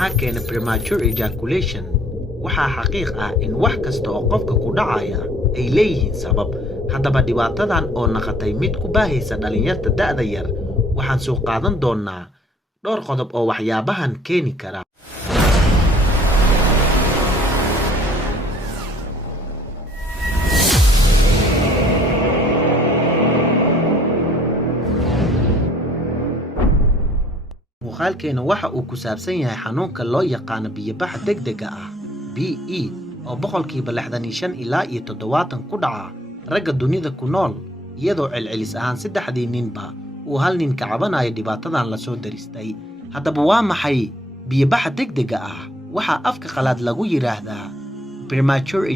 maxaa keena premature ejaculation waxaa xaqiiq ah in wax kasta oo qofka ku dhacaya ay leeyihiin sabab haddaba dhibaatadan oo naqatay mid ku baahaysa dhalinyarta da'da yar waxaan soo qaadan doonaa dhowr qodob oo waxyaabahan keeni kara muuqaalkeena waxa uu ku saabsan yahay xanuunka loo yaqaan biyo-bax degdega ah BE oo boqolkiiba 65 ilaa 70 ku dhaca ragga dunida ku nool iyadoo celcelis ahaan saddexdii ninba uu hal nin ka cabanayo dhibaatadan la soo daristay haddaba waa maxay biyo-bax degdega ah waxa afka qalaad lagu yiraahdaa premature